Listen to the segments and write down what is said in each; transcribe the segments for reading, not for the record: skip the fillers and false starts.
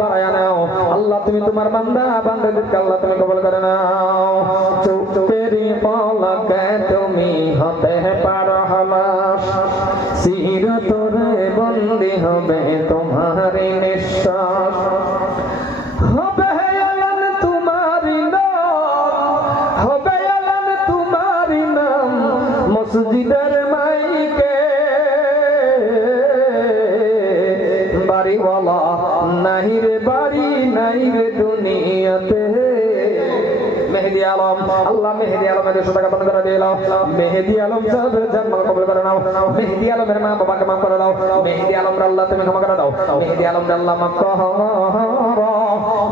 বাড়ায়া নাও আল্লাহ তুমি তোমার বান্দা বান্দাদেরকে আল্লাহ তুমি কবুল করে নাও চোখেরই পলকে তুমি হতে পারো হালাস চিরতরে বন্দী হবে তোমার নিঃশ্বাস হবে আলান তোমারি নাম হবে আলান তোমারি নাম মসজিদের মাইকে বাড়িওয়ালা নাই রে বাড়ি নাই রে দুনিয়াতে মেহেদি আলম আল্লাহ মেহেদি আলমের 100 টাকা দান করে দিলাম মেহেদি আলম সাহেবের জান্নাত কবুল করে নাও মেহেদি আলমের মা বাবাকে মাফ করে দাও মেহেদি আলম রে আল্লাহ তুমি ক্ষমা করে দাও মেহেদি আলম রে আল্লাহ মাফ করো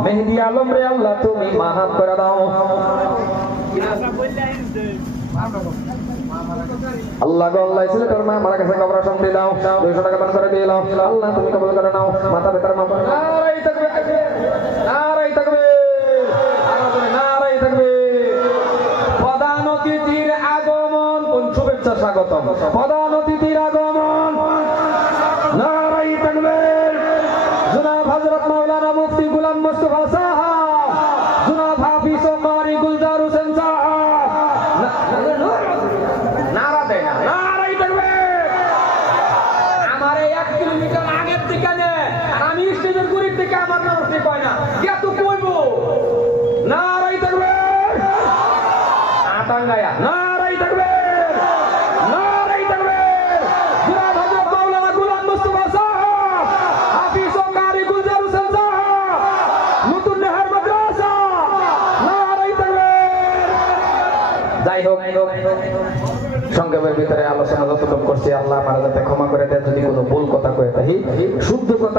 মেহেদি আলম রে আল্লাহ তুমি মাফ করে দাও আল্লাহ গো আল্লাহ ছেলেটার মা মারা গেছে কবর শান্তি দাও 200 টাকা দান করে দিলাম আল্লাহ তুমি কবুল করে নাও মাথা বেতার মা নারাই তাকবীর নারাই তাকবীর নারাই তাকবীর প্রধান অতিথির আগমন কোন শুভেচ্ছা স্বাগতম প্রধান অতিথির আগমন নারাই তাকবীর জনাব হযরত মাওলানা মুফতি গোলাম মুস্তাফা সাহেব জনাব হাফিজ কারি গুলজার হোসেন সাহেব নারা দেয় না নারাই তাকবীর আমার 1 কিলোমিটার আগের থেকে নে আর আমি স্টেজের গুরির থেকে আমার নাম ঠিক হয় না এত কইবো নারাই তাকবীর আতাঙ্গায়া নারাই তাকবীর নারাই তাকবীর জনাব হযরত মাওলানা গোলাম মুস্তাফা সাহেব হাফিজ কারি গুলজার হোসেন সাহেব নতুন নেহার মাদ্রাসা নারাই তাকবীর যাই হোক সংক্ষেপের ভিতরে আলোচনা যতটুকু করছি আল্লাহ আমার যাতে ক্ষমা করে দেয় যদি কোনো ভুল কথা কয়ে থাকি শুদ্ধ কথা